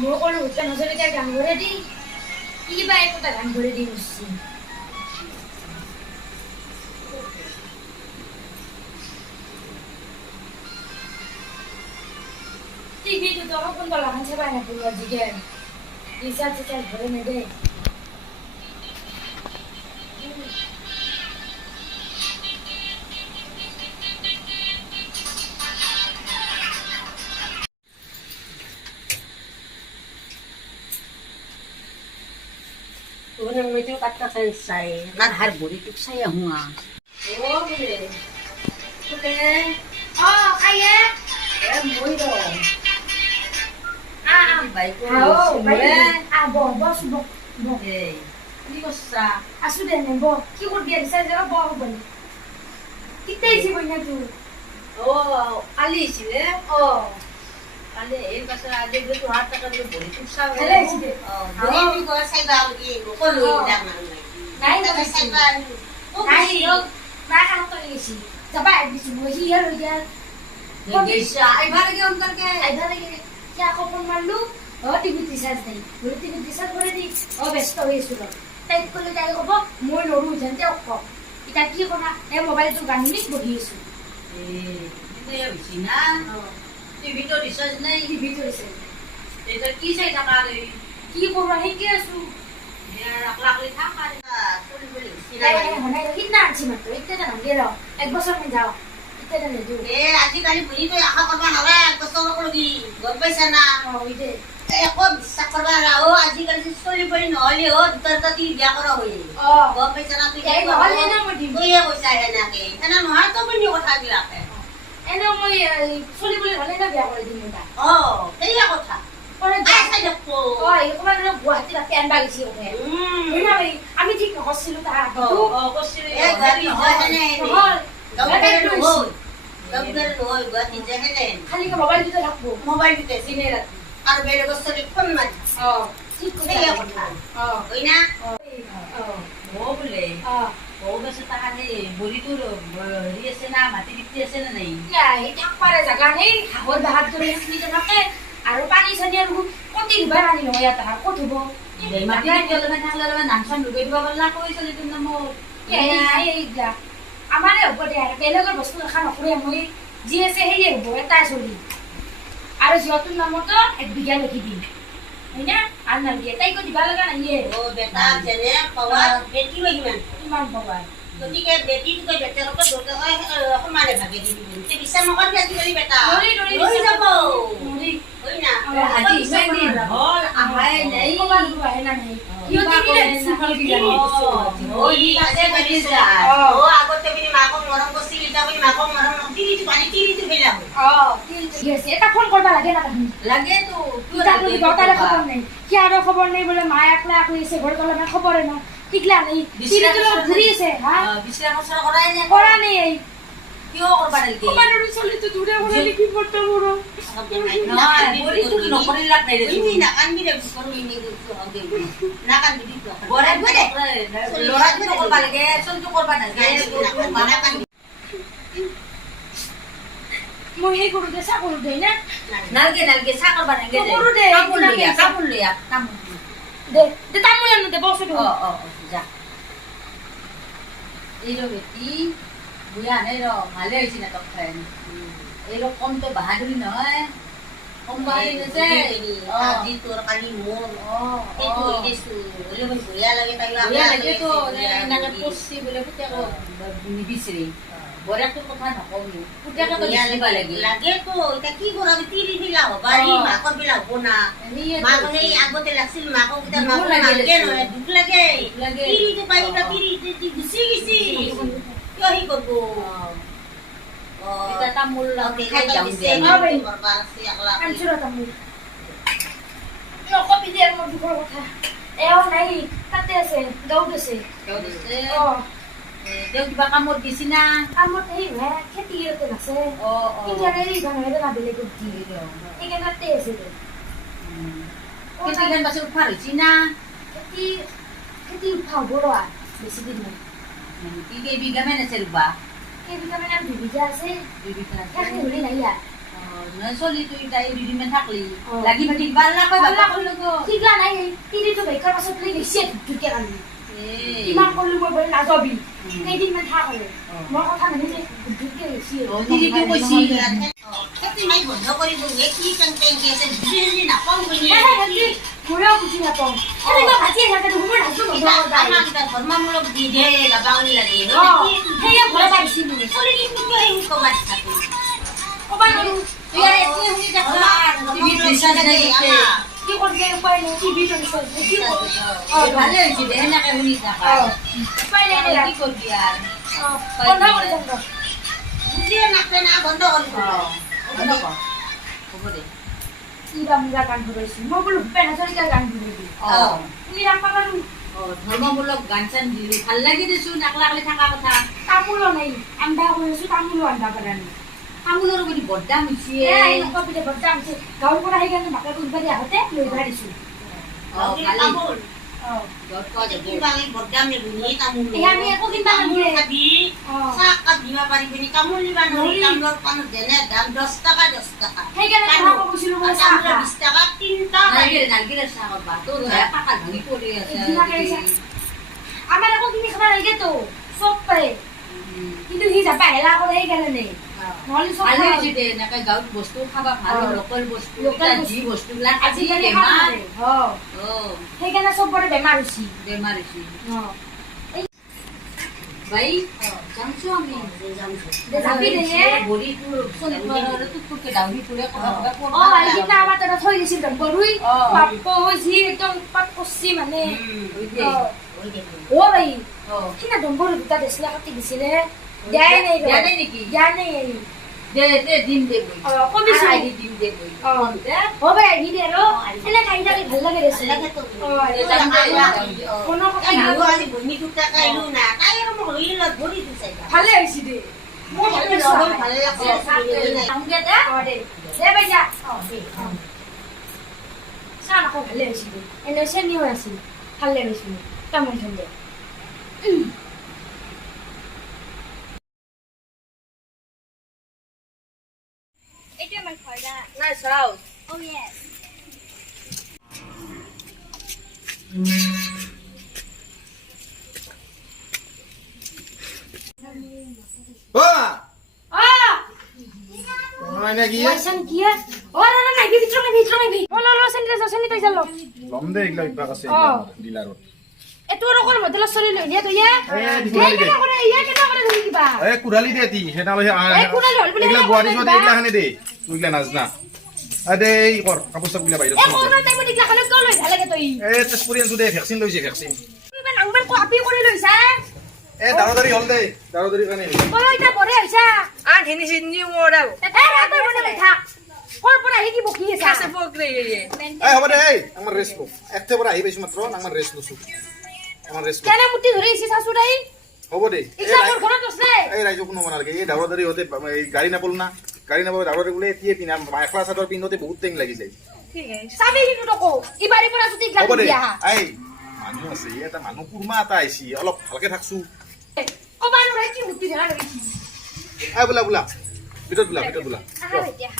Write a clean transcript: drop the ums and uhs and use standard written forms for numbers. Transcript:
মই ক'লো উঠা নচলিকে গান ঘৰে দি কিবা একোটা গান ঘৰে দি বসছি টিভিটো তো কোন তো লাগান চাবাই না পুরো জিগে রিচার্জ ঘরে নেবে Unang medyo katakan say, nagharbori tuk saya hunga. Oh, bile. Bile. Oh, kaya? Muy do. Baik ko. Bo, subo. Bo. Hindi ko sa. Asu din bo. Ki ko biar sa jero bo ko bani. Kita isi boy na tu. Oh, ali sile. Oh. Ale, एक बस आज जो तू हाथ तक जो बोली तू सब Hele isi de. बोली भी को say ba gi ko lu dang nang. Nai Ito ko say isi. ba. Nai yo. Na ka to isi. Sabay bisu mo hi hero ya. Geisha, ay bhar ke on karke. Ay dara ke क्या को phone मारलू ओ TV recharge नहीं बोले TV recharge করে দি ও ব্যস্ত হয়েছিল তাই কইলে তাই কব মই নরু জানতে অক এটা কি কথা এ মোবাইল তো গান নি বহিছো Ito yung isina. TV to research na TV ভিতরে Ito kisay na kari. কি করব হে কি আছো Aklak litha kari. Suli-suli. তাই হনাই কিনা আছি মাত্র ইতে না গেল এক বছর মে যাও ইতে না দিও আজিকালি বুঢ়ী তই আশা কৰিব নোৱাৰে কষ্ট কৰি গম পাইছা না ও ইতে একো বিশ্বাস কৰিব নোৱাৰা আজিকালি চলি পৰি নহ'লে দুটা তিনি বিয়া কৰা হৈ ও গম পাইছা না তুই এই নহলে না মই দিম তইয়ে কৈছা এনেকে সেনে নহয় তো বুঢ়ী কথাবিলাকে এনে মই চলি বলে হলে না বিয়া করে দিম এটা সেয়া কথা পরে চাই দেখো ও এরকম না গুয়াহাটি রাতে আনবা গেছি ওকে আমি ঠিক হসছিল তার কৈছিলি গুৱাহাটী যাহেনে গুৱাহাটী যাহেনে খালি মোবাইল দিতে থাকবো মোবাইল দিতে দিনে ৰাতে আৰু বেলেগৰ ছোৱালীক ফোন মাৰি ঠিক সেয়া কথা হয় না বোলে ও বেছি টাকা নেই বলিটোৰ হেৰি আছে না মাটি বিক্ৰী আছে নে নাই এই থাকবারে জায়গা নেই হাগর বাহার ধরে নিতে থাকে আর পানি সানি আর কতি দুবার আনি লয় তাহার কত হবো মাটি বিক্ৰী অলপমান থাকলে অলপমান নাম চাম লগাই দিব পাৰলা কৈ চলি তোৰ নামত এইগা আমারে হব দে আর বেলেগের বস্তু রাখা নকরে মই যি আছে সেই হব এটা চলি আর যতন নামত এক বিঘা লিখি দিম হয় না আর না দিয়ে তাই কো দিবা লাগা নাই বেটা যেনে পাৱা বেটি হৈ কিমান ইমান পাবা গতিকে বেটিটোকে বেটাৰকে দুটাকৈ সমানে ভাগে দি দিব তে বিশ্বাস নকৰিবি আজিকালি বেটা লৈ যাব হয় না আজি ইমান দিন হ'ল আহাই নাই কবাৰ আহে না নাই ইহতি বিলে সুফল কি জানি আছে গলি যা আগতে বিনি মাকক মৰম কৰিছিল এতিয়া বিনি মাকক মৰম নকৰিলি পানী তিৰিটো পেলাব ঠিক আছে এটা ফোন করবা লাগে না তাহলে লাগে তো তার খবর নেই কি আরো খবর নেই বলে মা একলা একলা এসে ঘর কলা না খবর না টিকলা নেই তিরি তো লোক ঘুরি আছে হ্যাঁ বিশ্রাম করাই না করা নেই কিয় করবা নাকি আমার চলি তো দূরে ঘুরে লিখি পড়তে বড় নহয় বলি তো নকৰি লাগ নাই তুমি না কান্দি রে করো ইনি হবে না কান্দি দি বড় বড় লড়া তো করবা লাগে চল তো করবা না না কান্দি মই হে করু দে সা করু দে না নালগে সা করবা নাগে করু দে কাপড় লইয়া কাপড় দে দে তামুল আনো দে বসে তো যা এই রে বেটি বুয়া নাই র ভালে হইছে না তখন এই রকম তো বাহাদুরি নয় কম বাহাদুরি আছে আজি তোর কালি মন এই তো ইদেছু বলে বুয়া লাগে তাই লাগে তো নাকে পড়ছি বলে ফুটে কো নিবিছরি বড়াটোৰ কথা নকবি পুতেকে তো দিবা লাগে লাগে তো এটা কি কৰাবি তিৰি দিলা বাড়ি মাকৰ বিলা হ'ব না মাক সেই আগতে লাগছিল মাকক এটা মাক লাগে নহয় দুখ লাগে তিৰি তো পাই না তিৰি গুচি গিছি কিয় হি করব এটা তামুল লাগে খাই যাম দে করবা আছে আকলা আনছুরা তামুল নকবি দে মোৰ দুখৰ কথা এও নাই তাতে আছে দৌদ আছে দেউ কিবা কামত দিছি না কামত সেই খেতি ইয়াতে আছে এতিয়া এই গানৰে না বেলেগ দি দিও এইকে তাতে আছে খেতি গান বাছে উঠাৰ হৈছি না খেতি উঠাব ৰোৱা বেছি দিন নাই কি কেইবিঘা মান আছে ৰুবা কেইবিঘা মানে 2 বিঘা আছে 2 বিঘা খেতি হলি নাই ইয়াত নহয় চলি তুই তাই দুদিনমান থাকলি অ। লাগি ভাটি ভাল নাপাই বাপাকৰ লগত ঠিকা নাই তিনিটো বেকাৰ পাছত লৈ বেছি ধুকে কান্দি এই ইমান কৰিলো মই বোলে নাযাবি উম। কেইদিনমান থাক আৰু অ। মোৰ কথা নাহিলে ধুকে বেছি তিৰিটো কৈছি খেতি মাৰি বন্ধ কৰিব নে কি টেংকি আছে বুজি নাপাওঁ বুলি ময়ো বুজি নাপাওঁ এনেকুৱা ভাজিয়ে থাকে মোৰ হাজু আমাক এটা ধৰ্মামূলক দি দিয়ে গাবাউনি লাগে সেয়ে ভয় পাইছিলোঁ চলি কিন্তু সেই ক'বাত থাকে ক'বা নোৱাৰোঁ ইয়াৰ একে শুনি দেখা টিভিত ৰিচাৰ্জ নাই দিছে কি কৰিলে উপায় নাই টিভিটো ৰিচাৰ্জ কি ভালে হৈছে দে সেনেকে শুনি থাকা উপায় নাই দে কি কৰবি আৰু বন্ধ কৰি দিম ৰ বুজিয়ে নাপায় না বন্ধ কৰিব হ'ব দে কিবা মুগা গান ধৰাইছোঁ মই বোলো ভূপেন হাজৰিকাৰ গান ধৰিবি শুনি নাপাবা বাৰু ধৰ্মমূলক গান চান দিলি ভাল লাগি দেচোন একলা একলা থকা কথা তামোলো নাই আন্দা কৰিছোঁ তামোলো আন্দা পৰা নাই তামোলৰ বুলি বদনাম হৈছে এনেকুৱা পিঠে বৰ্তা আছে গাঁৱৰ পৰা আহি কাৰণে মাকে উলবাৰী আহোঁতে লৈ ভৰাই দিছোঁ তামোল ঘৰত কোৱা যাব কিবা এই বদাম নেবুনি তামোল এই আমি একো কিবা তামোল নালাগে খাবি চাহ কাপ দিবা পাৰিবি তামোল নিবা নোৱাৰি তামোলৰ পাণত যেনে দাম 10 টকা 10 টকা সেইকাৰণে তোমাক কৈছিলোঁ মই চাহ তামোলৰ 20 টকা 3টা নালগিৰে নালগিৰে চাহ কৰবা তোৰ হয় পাকাত ভাঙি পৰি আছে আমাৰ একো কিনি খাব নালাগেতো চব পায় কিন্তু সি যাবা হেলা কৰে সেইকাৰণে নহ'লে চব ভালে খাব হৈছে দে এনেকে গাঁৱত বস্তু খাবা ভাল লোকেল বস্তু লোকেল এতিয়া বস্তু। যি বস্তুবিলাক আজিকালি আজিকালি খাব বেমাৰ নোৱাৰে। সেইকাৰণে চবৰে বেমাৰ হৈছে বেমাৰ হৈছে ভাই যামছো আমি যাবি দে বডি তোৰ চলিবৰ টুকটুকে ডাউনি পৰে এইকেইটা আমাৰ তাতে থৈ দিছিল দম্বৰুই বাপ্পা যি একদম পাত কচি মানে অ ভাই সিনা দম্বৰু দুটা দেচিলা কাটি দিছিলে দিয়াই নাই দিয়া নাই নেকি দিয়া নাই দে দে দিম দে বই কমিছো আইডি দিম দে বই অ ভাই আহি দে আৰু এনে কাহিনী ভাল লাগে দেচোন মনৰ কথা ভালে হৈছে দে মোৰ ভালে দে ভাই যা চাহ নাখাওঁ ভালে হৈছে দে এনে চেনিও আছিল ভালে হৈছে তামোল ঠাণ্ডে It's my father. Nice house. Oh yes. পয়সা কি ও না না না ভিতর নাই ও লো লো সেনি তো যালো লম দে এগুলা ইবাক আছে অ। ডিলারত এটো রকম মডেল চলি লই নিয়া তো ইয়া দিলালি দে কেনা করে ধরি দিবা এ কুড়ালি দে তি সেটা লই এই কুড়ালি হল বলে এগুলা গুয়ারি মতে এগুলা হানে দে তুইলা নাজনা আদে এই কর কাপড় সব গুলা বাইরে এ কোন টাইম দিলা খালে তো লই ভালে তো ই এ এক্সপেরিয়েন্স দে ভ্যাকসিন লইছে ভ্যাকসিন তুমি নাংবার কপি করে লইছা এ দারোদারি হল দে দারোদারি কানে ওই এটা বড় হইছা Ah, ini sini modal. এ রাতে বড় থাক কোন পড়া হি কি বকি আছে Kasih pokre ye. এই হবে দে এই আমার রেস্ট কো একতে বড় আই পাইছ মাত্র আমার রেস্ট লসু আমার রেস্ট কেন মুটি ধরে ইসি শাশুড়াই হবে দে ইসা মোর ঘরত আছে এই রাইজো কোনো মানার এই দারোদারি হতে এই গাড়ি না বল না গাড়ি না বলে দারোদারি বলে এতিয়ে পিনা একলা সাদর পিনতে বহুত টাইম লাগি যায় সাবি হিটু তকো ইবারি পড়া যদি হ'ব লাগি দে দিয়া এই মানুহ আছে এটা মানুহ কুৰমা এটা আইছি অলপ ভালকে থাকছো কবানো ৰে কি মুটি ধৰা ৰইছি এই বোলা বোলা ভিতৰত বোলা আহা এতিয়া